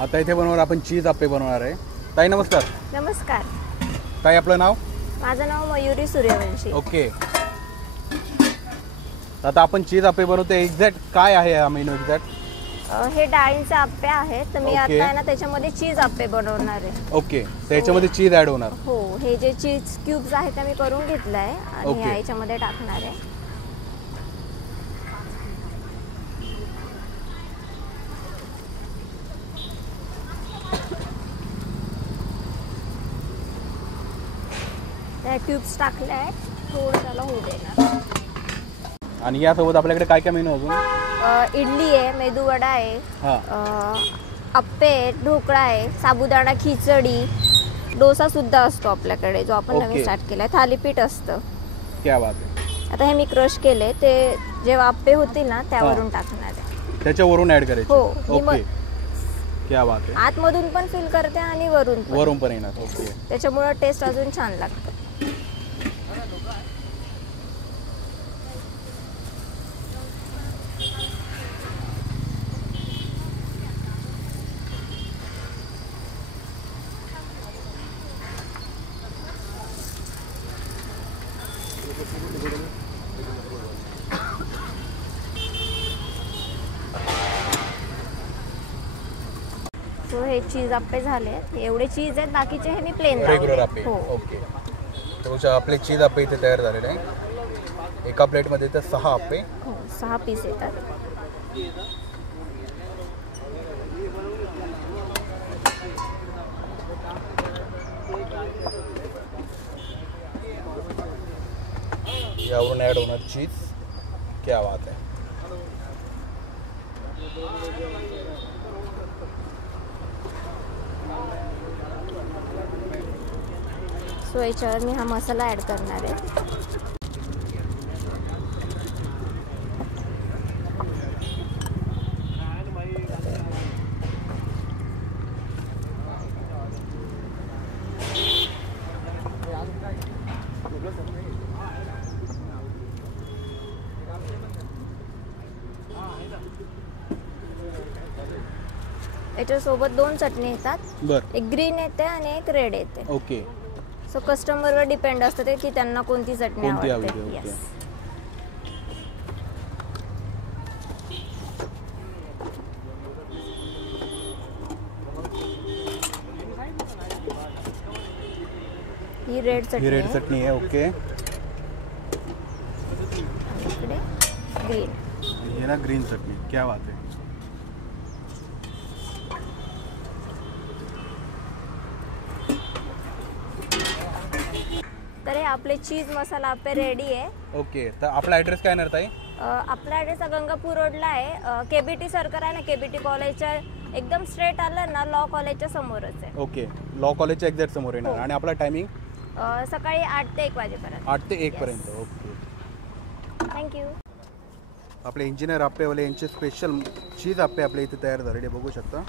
आता इथे बनवणार आपण चीज आप्पे बनवणार आहे। ताई नमस्कार। नमस्कार ताई आपलं नाव? माझं नाव मयुरी सूर्यवंशी। ओके, आता आपण चीज आप्पे बनवते, एक्झॅक्ट काय आहे हा मेनू एक्झॅक्ट? हे डाळींचे आप्पे आहेत, तर मी ओके. आता आहे ना त्याच्यामध्ये चीज आप्पे बनवणार आहे। ओके, त्याच्यामध्ये चीज ॲड होणार? हो, हे जे चीज क्यूब्स आहेत ते मी करून घेतलं आहे आणि ओके. हे याच्यामध्ये टाकणार आहे। त्या क्यूब्स टाकले आहेत, थोडं त्याला होऊ देणार। आणि यासोबत आपल्याकडे काय काय मेनू अजून? इडली आहे, मेदूवडा आहे, हां, आप्पे आहे, ढोकळा आहे, साबुदाणा खिचडी, डोसा सुद्धा असतो आपल्याकडे जो आपण नवीन ओके. स्टार्ट केलाय, थालीपीठ असतं। क्या बात आहे। आता हे मी क्रश केले, ते जेव्हा आप्पे होतील ना त्यावरून टाकणार आहे। त्याच्यावरून ॲड करायचे? हो, मी ओके, क्या बात आहे। आतमधून पण फील करते आणि वरून पण येणार? ओके, त्याच्यामुळे टेस्ट अजून छान लागतं। सो हे चीज आप्पे झाले, एवढे चीज आहेत, बाकीचे हे मी प्लेन रेग्युलर आप्पे? हो, ओके, तर आपले चीज आप्पे इथे तयार झालेले आहे। एका प्लेटमध्ये तर 6 आप्पे? हो, 6 पीस येतात। यावरून ॲड होणार चीज, क्या बात आहे। सो याच्यावर मी हा मसाला ॲड करणार आहे। याच्यासोबत 2 चटणी येतात, बरं, एक ग्रीन येते आणि एक रेड येते। ओके, सो कस्टमरवर डिपेंड असतं ते की त्यांना कोणती चटणी कोणती आवडते। आवडते, ओके. Yes. ही रेड ही रेड चटणी चटणी आहे, ओके। इकडे ग्रीन। ये ना ग्रीन चटणी, क्या बात आहे। तर हे आपले चीज मसाला आप्पे रेडी आहे। ओके, तर आपला ॲड्रेस काय येणार ताई? आपला ॲड्रेस गंगापूर रोडला आहे, केबीटी सर्कल आहे ना, केबीटी कॉलेजच्या एकदम स्ट्रेट आलं ना, लॉ कॉलेजच्या समोरच आहे। ओके, लॉ कॉलेजच्या एक्झॅक्ट समोर येणार। हो. आणि आपला टायमिंग? सकाळी 8 ते 1 वाजेपर्यंत। 8 ते 1 पर्यंत, ओके। थँक्यू। आपले इंजिनियर आप्पेवाले यांचे स्पेशल चीज आप्पे आपल्या इथे तयार झालेले बघू शकता।